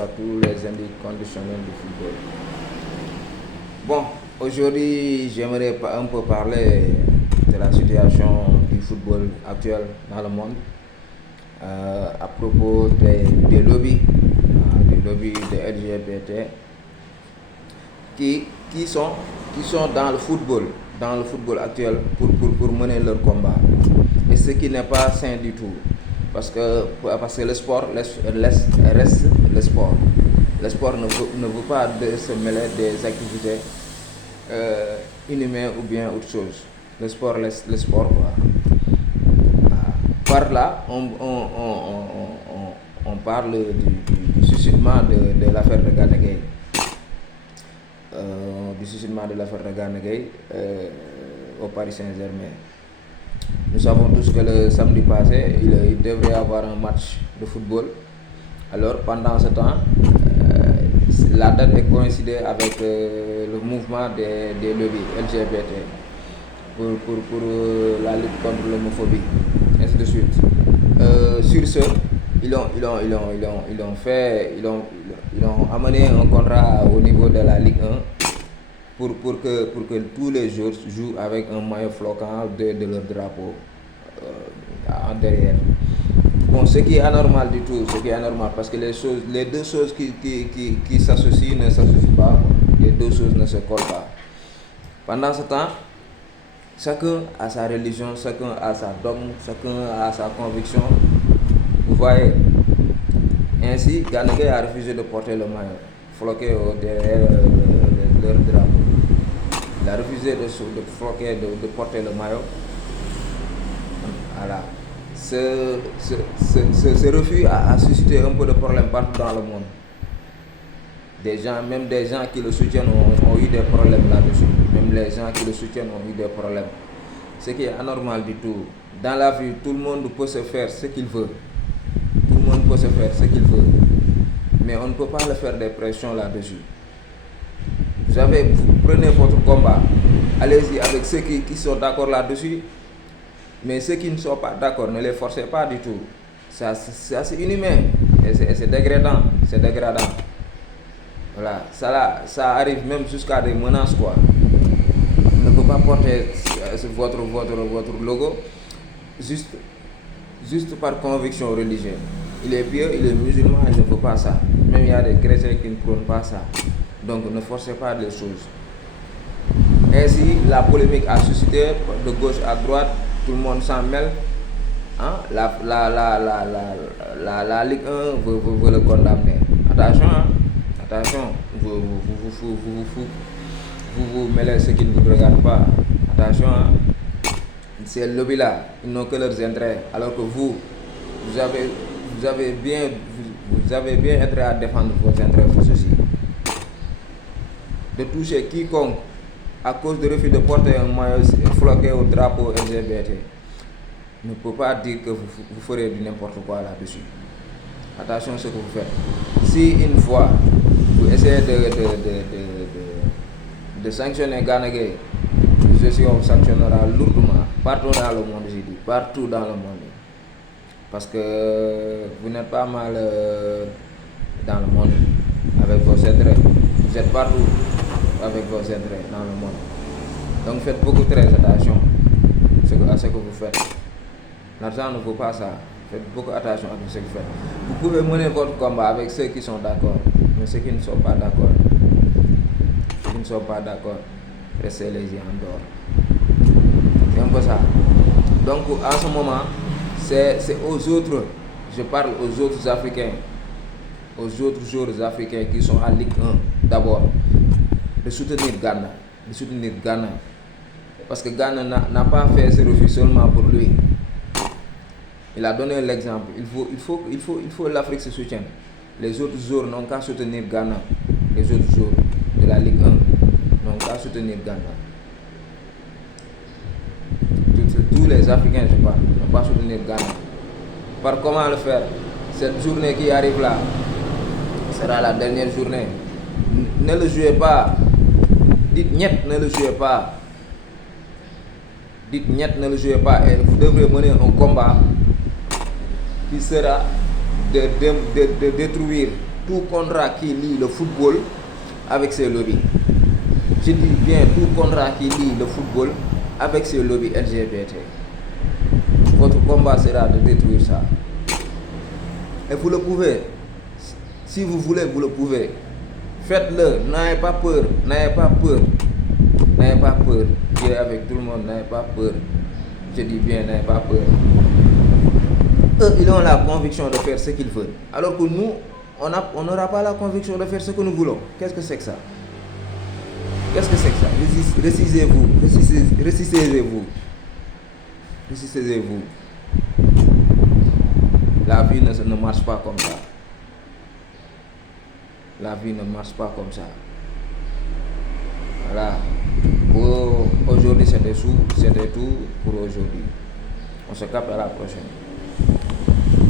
à tous les indices conditionnels du football. Bon, aujourd'hui, j'aimerais un peu parler de la situation du football actuel dans le monde à propos des lobbies, des lobbies de LGBT qui sont dans le football actuel pour mener leur combat. Et ce qui n'est pas sain du tout. Parce que le sport reste le sport. Le sport ne veut pas se mêler des activités inhumaines ou bien autre chose. Le sport reste le sport, quoi. Par là, on parle du suscitement de l'affaire de Gana Gueye. Du suscitement de l'affaire de Gana Gueye au Paris Saint-Germain. Nous savons tous que le samedi passé, il devrait y avoir un match de football. Alors pendant ce temps, la date est coïncidée avec le mouvement des lobbies LGBT pour la lutte contre l'homophobie, ainsi de suite. Sur ce, ils ont amené un contrat au niveau de la Ligue 1 pour que tous les joueurs jouent avec un maillot floquant de leur drapeau en derrière. Bon, ce qui est anormal du tout, parce que les deux choses qui s'associent ne s'associent pas, les deux choses ne se collent pas. Pendant ce temps, chacun a sa religion, chacun a sa dogme, chacun a sa conviction. Vous voyez, ainsi, Gana Gueye a refusé de porter le maillot floqué derrière leur drapeau. Il a refusé de porter le maillot. Voilà. Ce refus a suscité un peu de problèmes partout dans le monde. Même des gens qui le soutiennent ont eu des problèmes là-dessus. Même les gens qui le soutiennent ont eu des problèmes. Ce qui est anormal du tout. Dans la vie, tout le monde peut se faire ce qu'il veut. Tout le monde peut se faire ce qu'il veut. Mais on ne peut pas le faire des pressions là-dessus. Vous prenez votre combat, allez-y avec ceux qui sont d'accord là-dessus, mais ceux qui ne sont pas d'accord, ne les forcez pas du tout. C'est assez inhumain et c'est dégradant. Voilà, ça arrive même jusqu'à des menaces, quoi. On ne peut pas porter votre logo juste par conviction religieuse. Il est pieux, il est musulman, il ne veut pas ça. Même il y a des chrétiens qui ne prônent pas ça. Donc ne forcez pas les choses. Ainsi, la polémique a suscité de gauche à droite, tout le monde s'en mêle. Hein? La Ligue 1 veut le condamner. Attention, vous mêlez ce qui ne vous regarde pas. Attention, hein? Ces lobbies-là, ils n'ont que leurs intérêts. Alors que vous avez bien intérêt à défendre vos intérêts, vous aussi. De toucher quiconque à cause de refus de porter un maillot floqué au drapeau LGBT ne peut pas dire que vous ferez du n'importe quoi là-dessus. Attention à ce que vous faites. Si une fois vous essayez de sanctionner Gana Gueye, vous aussi on sanctionnera lourdement partout dans le monde, j'ai dit, partout dans le monde. Parce que vous n'êtes pas mal dans le monde avec vos intérêts. Vous êtes partout avec vos intérêts dans le monde. Donc faites beaucoup très attention à ce que vous faites. L'argent ne vaut pas ça. Faites beaucoup attention à ce que vous faites. Vous pouvez mener votre combat avec ceux qui sont d'accord, mais ceux qui ne sont pas d'accord, restez les yeux en dehors. C'est un peu ça. Donc en ce moment, c'est aux autres, je parle aux autres Africains, aux autres joueurs africains qui sont en Ligue 1 d'abord, de soutenir Gana. Parce que Gana n'a pas fait ce refus seulement pour lui. Il a donné l'exemple. Il faut l'Afrique se soutienne. Les autres joueurs n'ont qu'à soutenir Gana. Les autres joueurs de la Ligue 1 n'ont qu'à soutenir Gana. Tous les Africains, je parle, n'ont pas soutenir Gana. Par comment le faire? Cette journée qui arrive là sera la dernière journée. Ne le jouez pas. Dites niet, ne le jouez pas. Dites niet, ne le jouez pas. Et vous devrez mener un combat qui sera de détruire tout contrat qui lie le football avec ses lobbies. Je dis bien tout contrat qui lie le football avec ses lobbies LGBT. Votre combat sera de détruire ça. Et vous le pouvez. Si vous voulez, vous le pouvez. Faites-le. N'ayez pas peur. N'ayez pas peur. N'ayez pas peur. Dieu est avec tout le monde. N'ayez pas peur. Je dis bien, n'ayez pas peur. Eux, ils ont la conviction de faire ce qu'ils veulent. Alors que nous, on n'aura pas la conviction de faire ce que nous voulons. Qu'est-ce que c'est que ça? Qu'est-ce que c'est que ça? Ressaisissez-vous. Ressaisissez-vous. Ressaisissez-vous. La vie ne marche pas comme ça. La vie ne marche pas comme ça. Voilà. Pour aujourd'hui, c'était tout pour aujourd'hui. On se capte à la prochaine.